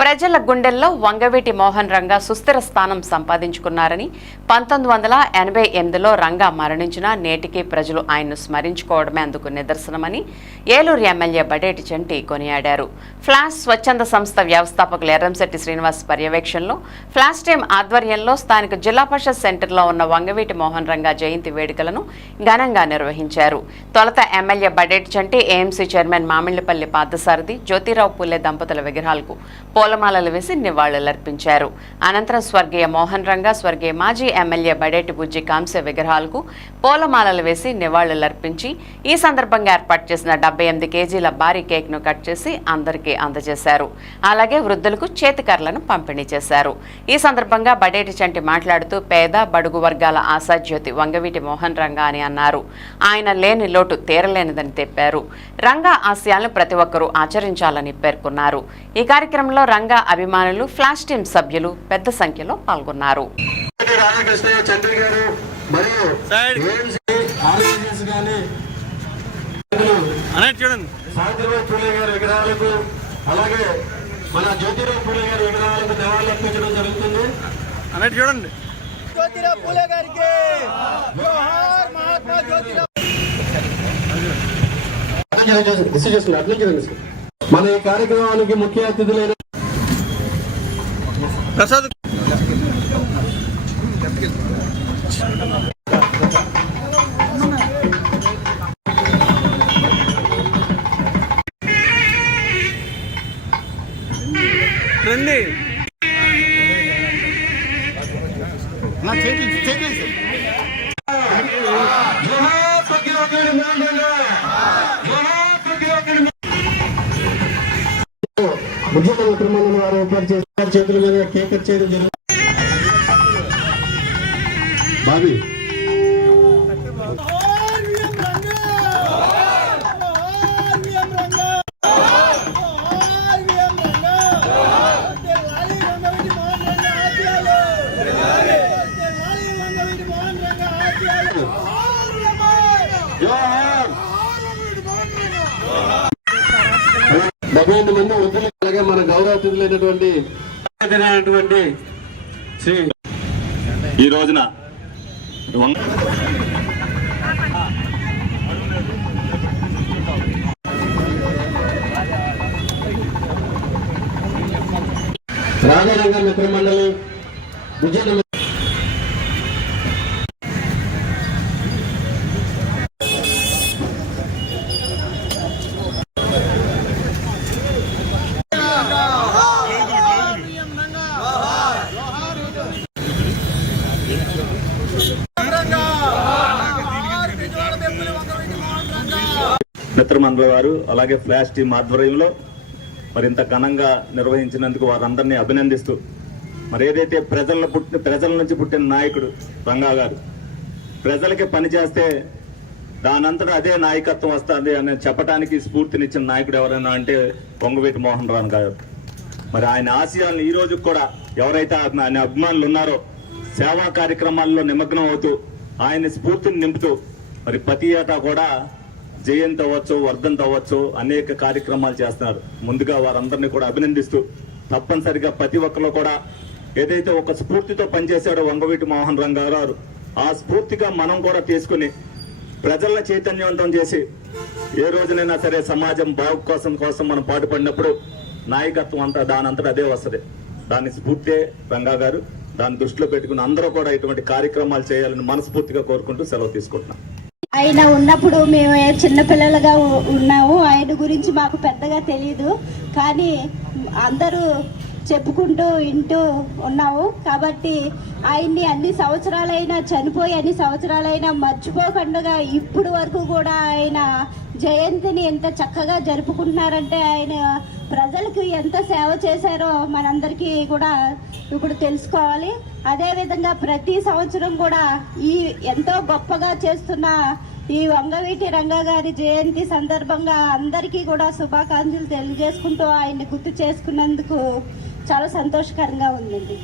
ప్రజల గుండెల్లో వంగవీటి మోహన్ రంగా సుస్థిర స్థానం సంపాదించుకున్నారని పంతొమ్మిది వందల ఎనభై ఎనిమిదిలో రంగా మరణించిన నేటికి ప్రజలు ఆయన్ను స్మరించుకోవడమే అందుకు నిదర్శనమని ఏలూరు ఎమ్మెల్యే బడేటి చంటి కొనియాడారు. ఫ్లాష్ స్వచ్ఛంద సంస్థ వ్యవస్థాపకులు ఎర్రంశెట్టి శ్రీనివాస్ పర్యవేక్షణలో ఫ్లాష్ టీమ్ ఆధ్వర్యంలో స్థానిక జిల్లా పరిషత్ సెంటర్లో ఉన్న వంగవీటి మోహన్ రంగా జయంతి వేడుకలను ఘనంగా నిర్వహించారు. తొలత MLA Badeti Chanti AMC chairman Mamillapalli Parthasarathi Jyotirao Phule దంపతుల విగ్రహాలకు పూలమాలలు వేసి నివాళులర్పించారు అనంతరం స్వర్గీయ మోహన్ రంగా స్వర్గీయ మాజీ ఎమ్మెల్యే బడేటి బుజ్జి కాంస్య విగ్రహాలకు పూలమాలలు వేసి నివాళులర్పించి ఈ సందర్భంగా ఏర్పాటు చేసిన డెబ్బై ఎనిమిది కేజీల భారీ కేక్ను కట్ చేసి అందరికీ అందజేశారు. అలాగే వృద్ధులకు చేతికర్లను పంపిణీ చేశారు. ఈ సందర్భంగా బడేటి చంటి మాట్లాడుతూ పేద బడుగు వర్గాల ఆశాజ్యోతి వంగవీటి మోహన్ రంగా అని అన్నారు. ఆయన లేని లోటు తీరలేనిదని తెప్పారు రంగా ఆశయాలను ప్రతి ఒక్కరూ ఆచరించాలని పేర్కొన్నారు. ఈ కార్యక్రమంలో రంగా అభిమానులు ఫ్లాష్ టీం సభ్యులు పెద్ద సంఖ్యలో పాల్గొన్నారు. రెడ్డి రాధాకృష్ణయ్య చంద్రి గారు మరియు సైడ్. ఏఎంసీ ఆర్గనైజర్స్ గాని అన్నట్టు చూడండి. సావిత్రిబాయి పూలే గారి విగ్రహాలకు అలాగే మన జ్యోతిరావు పూలే గారి విగ్రహాలకు దేవాలు అర్పించడం జరుగుతుంది. అన్నట్టు చూడండి. జ్యోతిరావు పూలే గారికి జోహార్ మహాత్మా జ్యోతిరావు. రిసీవ్ చేసుకున్నారు అట్లే చూడండి సార్. మన ఈ కార్యక్రమానికి ముఖ్య అతిథులైన ప్రసాద్ రండి జోహార్ ఫకీర్ ఒకరి మాండంగా. జోహార్ ఫకీర్ ఒకరి మా- ఉద్యోగ మిత్రమండలి వారు ఏర్పాటు చేసి చేతుల మీద కేక్ కట్ చేయడం బాబీ. రంగా డెబ్బై ఎనిమిది మంది వృద్ధులు అలాగే మన గౌరవ అతిథులైనటువంటి అయినటువంటి శ్రీ ఈ రోజున రాజారంగ మిత్ర మండలి మిత్రమండలి వారు అలాగే ఫ్లాష్ టీం ఆధ్వర్యంలో మరి ఇంత ఘనంగా నిర్వహించినందుకు వారందరినీ అభినందిస్తూ మరి ఏదైతే ప్రజల పుట్టిన ప్రజల నుంచి పుట్టిన నాయకుడు రంగా గారు ప్రజలకి పనిచేస్తే దానంతటా అదే నాయకత్వం వస్తుంది అని చెప్పడానికి స్ఫూర్తినిచ్చిన నాయకుడు ఎవరైనా అంటే పొంగవీటి మోహన్ రావు గారు. మరి ఆయన ఆశయాలను ఈ రోజు కూడా ఎవరైతే ఆయన ఆయన అభిమానులు ఉన్నారో సేవా కార్యక్రమాల్లో నిమగ్నం అవుతూ ఆయన స్ఫూర్తిని నింపుతూ మరి ప్రతి ఏటా కూడా జయంతి అవ్వచ్చు వర్ధంతి అవ్వచ్చు అనేక కార్యక్రమాలు చేస్తున్నారు. ముందుగా వారందరినీ కూడా అభినందిస్తూ తప్పనిసరిగా ప్రతి ఒక్కరు కూడా ఏదైతే ఒక స్ఫూర్తితో పనిచేశాడో వంగవీటి మోహన్ రంగా గారు ఆ స్ఫూర్తిగా మనం కూడా తీసుకుని ప్రజల చైతన్యవంతం చేసి ఏ రోజునైనా సరే సమాజం బాగు కోసం కోసం మనం పాటుపడినప్పుడు నాయకత్వం అంతా దాని అంతటా అదే వస్తుంది. దాని స్ఫూర్తే రంగా గారు దాన్ని దృష్టిలో పెట్టుకుని అందరూ కూడా ఇటువంటి కార్యక్రమాలు చేయాలని మనస్ఫూర్తిగా కోరుకుంటూ సెలవు తీసుకుంటున్నాం. ఆయన ఉన్నప్పుడు మేము చిన్నపిల్లలుగా ఉన్నాము. ఆయన గురించి మాకు పెద్దగా తెలియదు కానీ అందరూ చెప్పుకుంటూ వింటూ ఉన్నాము కాబట్టి ఆయన్ని అన్ని సంవత్సరాలైనా చనిపోయి అన్ని సంవత్సరాలైనా మర్చిపోకుండా ఇప్పుడు వరకు కూడా ఆయన జయంతిని ఎంత చక్కగా జరుపుకుంటున్నారంటే ఆయన ప్రజలకు ఎంత సేవ చేశారో మనందరికీ కూడా ఇప్పుడు తెలుసుకోవాలి. అదేవిధంగా ప్రతి సంవత్సరం కూడా ఈ ఎంతో గొప్పగా చేస్తున్న ఈ వంగవీటి రంగా గారి జయంతి సందర్భంగా అందరికీ కూడా శుభాకాంక్షలు తెలియజేసుకుంటూ ఆయన్ని గుర్తు చేసుకున్నందుకు చాలా సంతోషకరంగా ఉందండి.